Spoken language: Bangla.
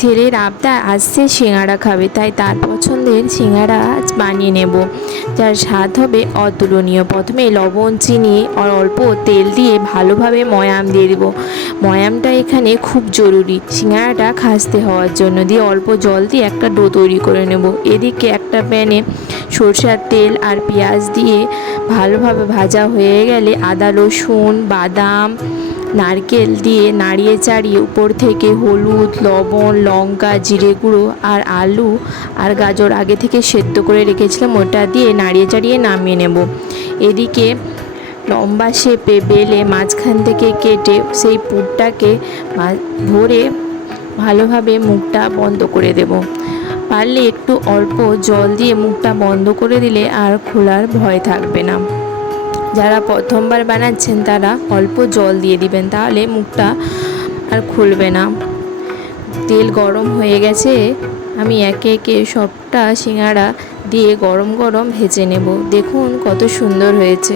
ছেলের আবদার আসছে সিঙ্গাড়া খাবে, তাই তার পছন্দের সিঙ্গাড়া বানিয়ে নেব, যার স্বাদ হবে অতুলনীয়। প্রথমে লবণ, চিনি আর অল্প তেল দিয়ে ভালোভাবে ময়াম দিয়ে দেবো। ময়ামটা এখানে খুব জরুরি সিঙ্গাড়াটা খাস্তে হওয়ার জন্য। দিয়ে অল্প জল দিয়ে একটা ডো তৈরি করে নেব। এদিকে একটা প্যানে সরষের তেল আর পেঁয়াজ দিয়ে ভালোভাবে ভাজা হয়ে গেলে আদা, রসুন, বাদাম, নারকেল দিয়ে নাড়িয়ে চাড়িয়ে উপর থেকে হলুদ, লবণ, লঙ্কা, জিরে গুঁড়ো আর আলু আর গাজর আগে থেকে সেদ্ধ করে রেখেছিলাম ওটা দিয়ে নাড়িয়ে চাড়িয়ে নামিয়ে নেব। এদিকে লম্বা শেপে বেলে মাঝখান থেকে কেটে সেই পুরটাকে ভরে ভালোভাবে মুখটা বন্ধ করে দেব। পারলে একটু অল্প জল দিয়ে মুখটা বন্ধ করে দিলে আর খোলার ভয় থাকবে না। যারা প্রথমবার বানাচ্ছেন তারা অল্প জল দিয়ে দিবেন, তাহলে মুখটা আর খুলবে না। তেল গরম হয়ে গেছে, আমি একে একে সবটা সিঙ্গাড়া দিয়ে গরম গরম ভেজে নেব। দেখুন কত সুন্দর হয়েছে।